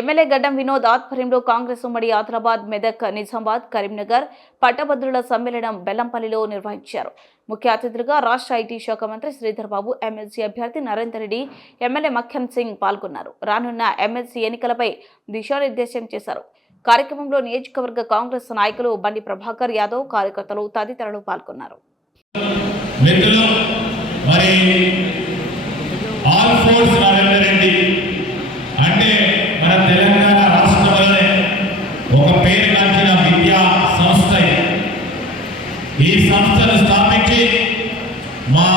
MLA గడ్డం వినోద్ ఆధ్వర్యంలో కాంగ్రెస్ ఉమ్మడి ఆదిలాబాద్, మెదక్, నిజామాబాద్, కరీంనగర్ పట్టభద్రుల సమ్మేళనం బెల్లంపల్లిలో నిర్వహించారు. ముఖ్య అతిథులుగా రాష్ట్ర ఐటీ శాఖ మంత్రి శ్రీధర్ బాబు, ఎమ్మెల్సీ అభ్యర్థి నరేందర్ రెడ్డి, ఎమ్మెల్యే మఖ్యం సింగ్ పాల్గొన్నారు. రానున్న ఎమ్మెల్సీ ఎన్నికలపై దిశానిర్దేశం చేశారు. కార్యక్రమంలో నియోజకవర్గ కాంగ్రెస్ నాయకులు బండి ప్రభాకర్ యాదవ్, కార్యకర్తలు తదితరులు పాల్గొన్నారు. అంటే మన తెలంగాణ రాష్ట్రంలోనే ఒక పేరుగాంచిన విద్యా సంస్థ. ఈ సంస్థను స్థాపించి మా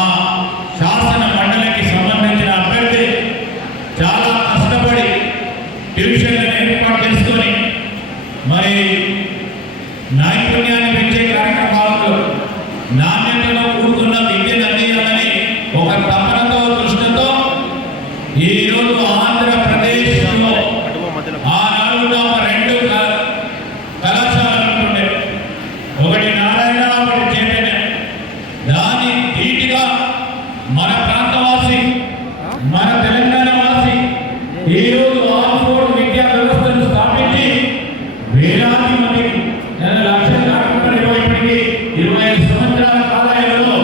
శాసన మండలికి సంబంధించిన అభ్యర్థి చాలా కష్టపడి ట్యూషన్లను ఏర్పాటు చేసుకొని మరి నైపుణ్యాన్ని పెంచే కార్యక్రమాల్లో నాణ్యతలో కూడుకున్న విద్యను అందించాలని ఒక తపనతో దృష్టితో ఈరోజు ఆంధ్రప్రదేశ్లో ఆనాడు రెండు కళాశాలలు ఉంటుండే, ఒకటి నారాయణ, ఒకటి చైతన్య. దాని ధీటుగా మన ప్రాంతవాసి, మన తెలంగాణ వాసి ఈరోజు ఆక్స్ఫోర్డ్ విద్యా వ్యవస్థను స్థాపించి వేలాది మందికి లక్షలు కాకుండా ఇప్పటికీ 25 సంవత్సరాల కాలంలో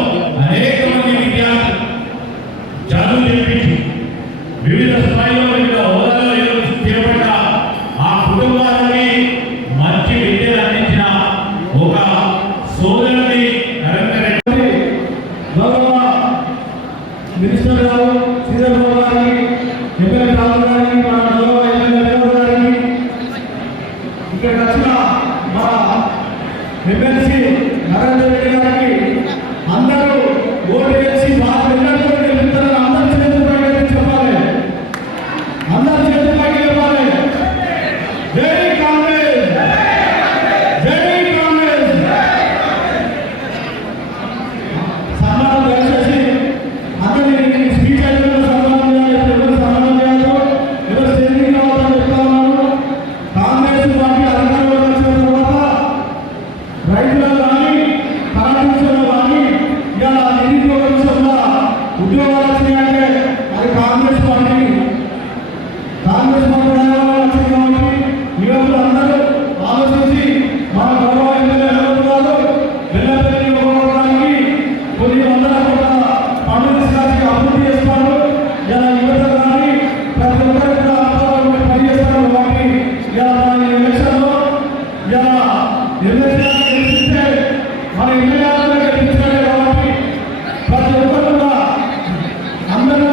అనేక మంది విద్యార్థులు చదువు చెప్పించి వివిధ స్థాయిలో హోదాలో చేపట్ట ఆ కుటుంబానికి మంచి విద్యను అందించిన ఒక సోదరుని మినిస్టర్ గారు, శ్రీధర్ బాబు గారికి, ఎమ్మెల్యే రాజు గారికి, మన గౌరవ ఎమ్మెల్యే గారికి, ఇక్కడికి వచ్చిన మన ఎమ్మెల్సీ నరేందర్ రెడ్డి గారికి అందరూ ఓటు వేసి బాగా గెలుపుతారని అందరి చేతుల పైకి చెప్పాలి. అందరి చేతుల పైకి చెప్పాలి. జై కాంగ్రెస్, జై కాంగ్రెస్. సన్మానం దయచేసి అందరినీ స్పీచ్ అయిన సన్మానం చేయాలి. ఎవరు సన్మానం చేయాలో ఎవరు స్టేజింగ్ కావాలని చెప్తా ఉన్నాను. కాంగ్రెస్ పార్టీ అధికారంలోకి వచ్చిన తర్వాత రైతులు కానీ కార్మికులు కానీ ఇలా నిరుద్యోగంలో ఉద్యోగాలు వచ్చినాయంటే అది కాంగ్రెస్ పార్టీ వచ్చింది కాబట్టి యువకులు అందరూ ఆలోచించి మన గౌరవ ఎమ్మెల్యే గారు వెల్లపల్లి ఇవ్వడానికి కొన్ని వందల కోట్ల పన్నులు సాధించి అభివృద్ధి చేస్తారు. ఇలా యువత కానీ ప్రతి ఒక్కరికి పనిచేస్తారు కాబట్టి ఇలా మన ఎలక్షన్లో ఇలా ఎమ్మెల్యే గెలిపిస్తే మన ఎమ్మెల్యే గెలిపించాలి కాబట్టి ప్రతి ఒక్కరు కూడా అందరూ